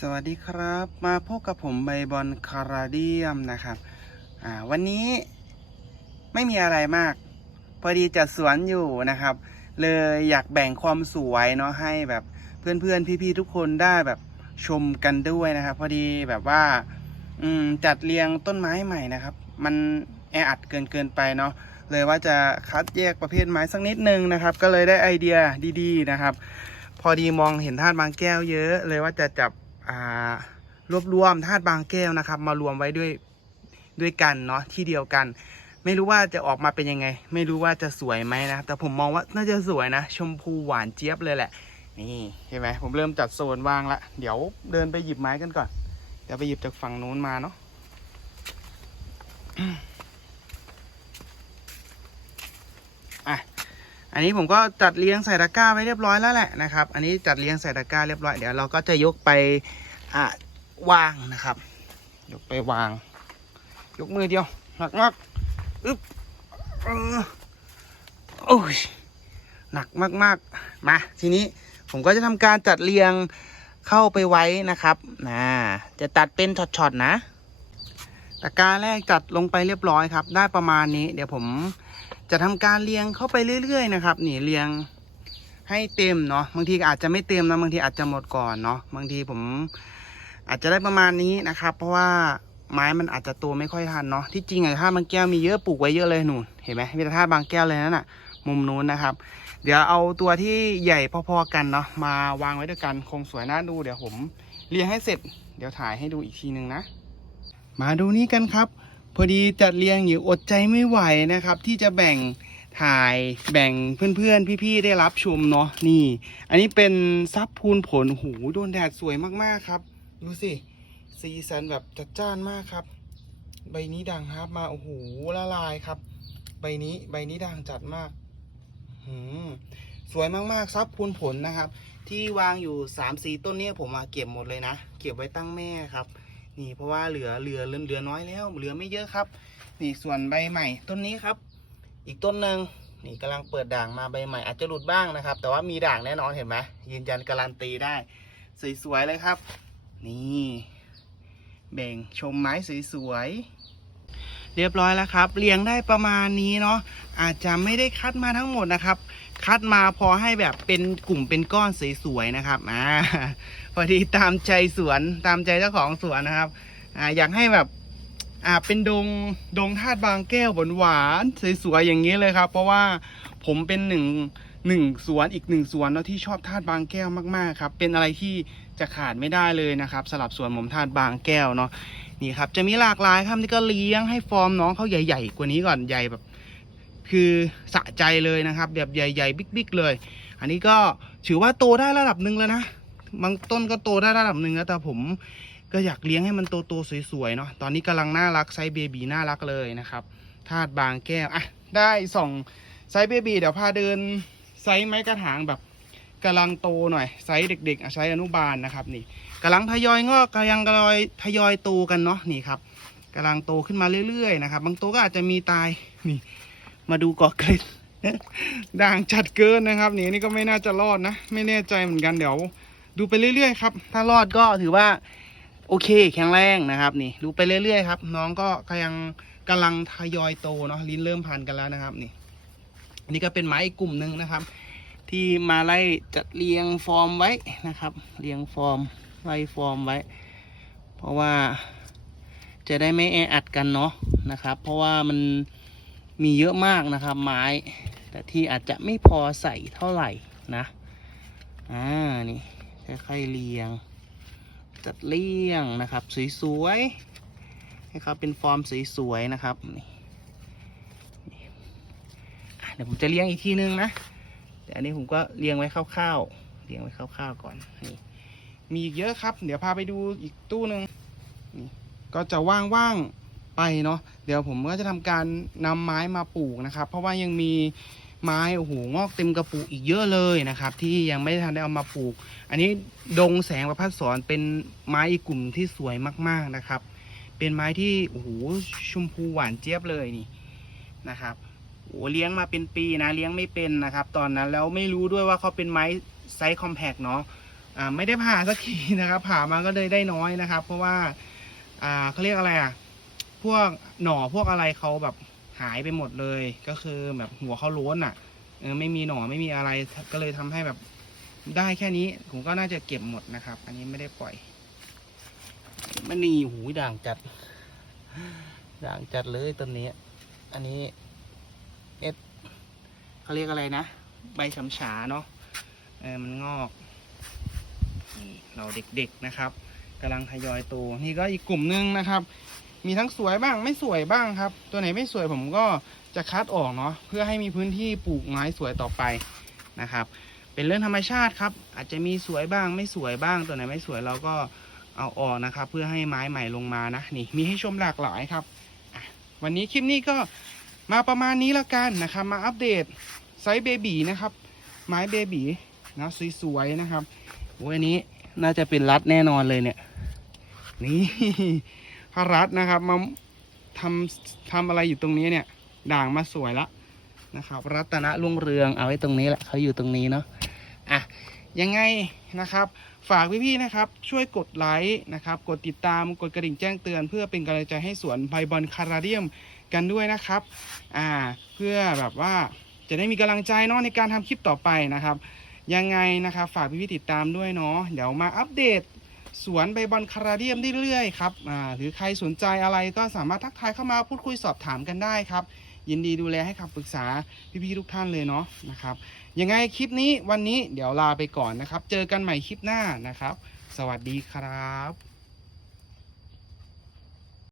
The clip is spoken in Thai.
สวัสดีครับ มาพบกับผมใบบอลคาราเดียมนะครับ อ่า วันนี้ไม่มีอะไรมาก พอดีจัดสวนอยู่นะครับ เลยอยากแบ่งความสวยเนาะให้แบบเพื่อนๆพี่ๆทุกคนได้แบบชมกันด้วยนะครับ พอดีแบบว่า อืมจัดเรียงต้นไม้ใหม่นะครับ มันแออัดเกินเกินไปเนาะเลยว่าจะคัดแยกประเภทไม้สักนิดนึงนะครับ ก็เลยได้ไอเดียดี ๆ นะครับ พอดีมองเห็นธาตุบางแก้วเยอะ เลยว่าจะจับ รวบรวมธาตุบางแก้วนะครับ มารวมไว้ด้วยด้วยกันเนาะที่เดียวกัน ไม่รู้ว่าจะออกมาเป็นยังไง ไม่รู้ว่าจะสวยไหมนะแต่ผมมองว่าน่าจะสวยนะ ชมพูหวานเจี๊ยบเลยแหละ นี่เห็นไหมผมเริ่มจัดโซนวางละเดี๋ยวเดินไปหยิบไม้กันก่อนเดี๋ยวไปหยิบจากฝั่งนู้นมาเนาะ อันนี้ผมก็จัดเรียงใส่ตะกร้าไว้เรียบร้อยแล้วแหละนะครับ อันนี้จัดเรียงใส่ตะกร้าเรียบร้อยเดี๋ยวเราก็จะยกไปอะวางนะครับ ยกไปวาง ยกมือเดียวหนักมากอึ๊บออโอ้ยหนักมากๆมาทีนี้ผมก็จะทำการจัดเรียงเข้าไปไว้นะครับนะจะตัดเป็นช็อตๆนะตะกร้าแรกจัดลงไปเรียบร้อยครับ ได้ประมาณนี้ เดี๋ยวผม จะทำการเรียงเข้าไปเรื่อย ๆ นะครับนี่เรียงให้เต็มเนาะบางทีอาจจะไม่เต็มนะบางทีอาจจะหมดก่อนเนาะบางทีผมอาจจะได้ประมาณนี้นะครับ เพราะว่าไม้มันอาจจะโตไม่ค่อยทันเนาะที่จริงอะท่าบางแก้วมีเยอะปลูกไว้เยอะเลยหนูนเห็นไหมมีแต่ท่าบางแก้วเลยนั่นน่ะมุมนู้นนะครับ เดี๋ยวเอาตัวที่ใหญ่พอๆกันเนาะมาวางไว้ด้วยกันคงสวยน่าดูเดี๋ยวผมเรียงให้เสร็จ เดี๋ยวถ่ายให้ดูอีกทีนึงนะ มาดูนี่กันครับ พอดีจัดเรียงอยู่อดใจไม่ไหวนะครับ ที่จะแบ่งถ่ายแบ่งเพื่อนๆ พี่ๆ ได้รับชมเนาะนี่ อันนี้เป็นซับพูนผลหูโดนแดดสวยมากๆครับ ดูสิ สีสันแบบจัดจ้านมากครับ ใบนี้ด่างครับมาโอ้โหละลายครับ ใบนี้ใบนี้ด่างจัดมากหืมสวยมากๆซับพูนผลนะครับ ที่วางอยู่สามสีต้นเนี้ยผมมาเก็บหมดเลยนะ เก็บไว้ตั้งแม่ครับ นี่เพราะว่าเหลือเหลือเหลือเหลือน้อยแล้ว เหลือไม่เยอะครับ นี่ส่วนใบใหม่ต้นนี้ครับ อีกต้นหนึ่งนี่กำลังเปิดด่างมาใบใหม่อาจจะหลุดบ้างนะครับ แต่ว่ามีด่างแน่นอนเห็นไหมยืนยันการันตีได้ สวยๆเลยครับ นี่แบ่งชมไม้สวยๆเรียบร้อยแล้วครับ เรียงได้ประมาณนี้เนาะอาจจะไม่ได้คัดมาทั้งหมดนะครับ คัดมาพอให้แบบเป็นกลุ่มเป็นก้อนสวยๆนะครับอ่า พอดีตามใจสวนตามใจเจ้าของสวนนะครับ อ่าอยากให้แบบอ่าเป็นดงดงธาตุบางแก้วหวานๆสวยๆอย่างนี้เลยครับ เพราะว่าผมเป็นหนึ่งหนึ่งสวนอีกหนึ่งสวนเนาะที่ชอบธาตุบางแก้วมากๆครับ เป็นอะไรที่จะขาดไม่ได้เลยนะครับสลับสวนผมธาตุบางแก้วเนาะนี่ครับ จะมีหลากหลายครับที่ก็เลี้ยงให้ฟอร์มน้องเขาใหญ่ ๆ กว่านี้ก่อนใหญ่แบบ คือสะใจเลยนะครับแบบใหญ่ ๆ บิ๊กๆเลย อันนี้ก็ถือว่าโตได้ระดับหนึ่งแล้วนะ บางต้นก็โตได้ระดับหนึ่งแล้วแต่ผมก็อยากเลี้ยงให้มันโตๆสวยๆเนาะตอนนี้กำลังน่ารักไซเบบีน่ารักเลยนะครับธาตุบางแก้วอะได้สองไซเบบีเดี๋ยวพาเดินไซไม้กระถางแบบกำลังโตหน่อยไซส์เด็กๆอะไซอนุบาลนะครับนี่กำลังทยอยงอกกำลังทยอยทยอยโตกันเนาะนี่ครับกำลังโตขึ้นมาเรื่อยๆนะครับ บางตัวก็อาจจะมีตายนี่ มาดูกอเกล็ดด่างจัดเกินนะครับ นี่นี่ก็ไม่น่าจะรอดนะ ไม่แน่ใจเหมือนกันเดี๋ยว ดูไปเรื่อยๆครับ ถ้ารอดก็ถือว่า โอเคแข็งแรงนะครับ นี่ ดูไปเรื่อยๆครับ น้องก็กำลังกำลังทยอยโตเนาะลิ้นเริ่มพันกันแล้วนะครับ นี่นนี้ก็เป็นไม้อีกกลุ่มหนึ่งนะครับ ที่มาไล่จัดเรียงฟอร์มไว้นะครับ เรียงฟอร์มไล่ฟอร์มไว้ เพราะว่าจะได้ไม่แออัดกันเนาะนะครับ เพราะว่ามันมีเยอะมากนะครับ ไม้ แต่ที่อาจจะไม่พอใส่เท่าไหร่นะอ่านี่ ค่อยๆเรียง จัดเรียงนะครับ สวยๆให้เขาเป็นฟอร์มสวยๆนะครับนี่เดี๋ยวผมจะเรียงอีกทีนึงนะแต่อันนี้ผมก็เรียงไว้คร่าวๆเรียงไว้คร่าวๆก่อนนี่มีอีกเยอะครับ เดี๋ยวพาไปดูอีกตู้หนึ่งนี่ก็จะว่างๆไปเนาะเดี๋ยวผมก็จะทำการนำไม้มาปลูกนะครับ เพราะว่ายังมี ไม้โอ้โหงอกเต็มกระปุกอีกเยอะเลยนะครับ ที่ยังไม่ได้ทันได้เอามาปลูก อันนี้ดงแสงประพัดสอนเป็นไม้อีกกลุ่มที่สวยมากๆนะครับ เป็นไม้ที่โอ้โหชมพูหวานเจี๊ยบเลยนี่นะครับโอ้เลี้ยงมาเป็นปีนะเลี้ยงไม่เป็นนะครับ ตอนนั้นแล้วไม่รู้ด้วยว่าเขาเป็นไม้ไซส์คอมแพกเนาะอ่าไม่ได้ผ่าสักทีนะครับ ผ่ามาก็เลยได้น้อยนะครับ เพราะว่าอ่าเขาเรียกอะไรอะพวกหน่อพวกอะไรเขาแบบ หายไปหมดเลย ก็คือแบบหัวเขาล้นอะเออไม่มีหน่อไม่มีอะไรก็เลยทำให้แบบได้แค่นี้ ผมก็น่าจะเก็บหมดนะครับ อันนี้ไม่ได้ปล่อย มันนี่หูด่างจัด ด่างจัดเลยต้นนี้ อันนี้เอสเขาเรียกอะไรนะ ใบฉำฉาเนาะเออมันงอกนี่เราเด็กๆนะครับกำลังทยอยโตนี่ก็อีกกลุ่มหนึงนะครับ มีทั้งสวยบ้างไม่สวยบ้างครับ ตัวไหนไม่สวยผมก็จะคัดออกเนาะเพื่อให้มีพื้นที่ปลูกไม้สวยต่อไปนะครับ เป็นเรื่องธรรมชาติครับ อาจจะมีสวยบ้างไม่สวยบ้าง ตัวไหนไม่สวยเราก็เอาออกนะครับ เพื่อให้ไม้ใหม่ลงมานะนี่มีให้ชมหลากหลายครับวันนี้คลิปนี้ก็มาประมาณนี้ละกันนะครับมาอัปเดตไซส์เบบีนะครับ ไม้เบบีนะสวยๆนะครับโอ้ยอันนี้น่าจะเป็นรัดแน่นอนเลยเนี่ย นี่ พระรัตนะครับมาทำทำอะไรอยู่ตรงนี้เนี่ย ด่างมาสวยละนะครับ รัตนรุ่งเรืองเอาไว้ตรงนี้แหละเขาอยู่ตรงนี้เนาะอะยังไงนะครับ ฝากพี่ๆนะครับ ช่วยกดไลค์นะครับ กดติดตามกดกระดิ่งแจ้งเตือน เพื่อเป็นกำลังใจให้สวนไบบอลคาราเดียมกันด้วยนะครับอ่าเพื่อแบบว่าจะได้มีกำลังใจเนาะในการทำคลิปต่อไปนะครับ ยังไงนะครับ ฝากพี่ๆติดตามด้วยเนาะเดี๋ยวมาอัปเดต สวนใบบอลคาราเดียมได้เรื่อยๆครับหรือใครสนใจอะไรก็สามารถทักทายเข้ามาพูดคุยสอบถามกันได้ครับ ยินดีดูแลให้คำปรึกษาพี่ๆทุกท่านเลยเนาะนะครับยังไงคลิปนี้วันนี้เดี๋ยวลาไปก่อนนะครับ เจอกันใหม่คลิปหน้านะครับ สวัสดีครับ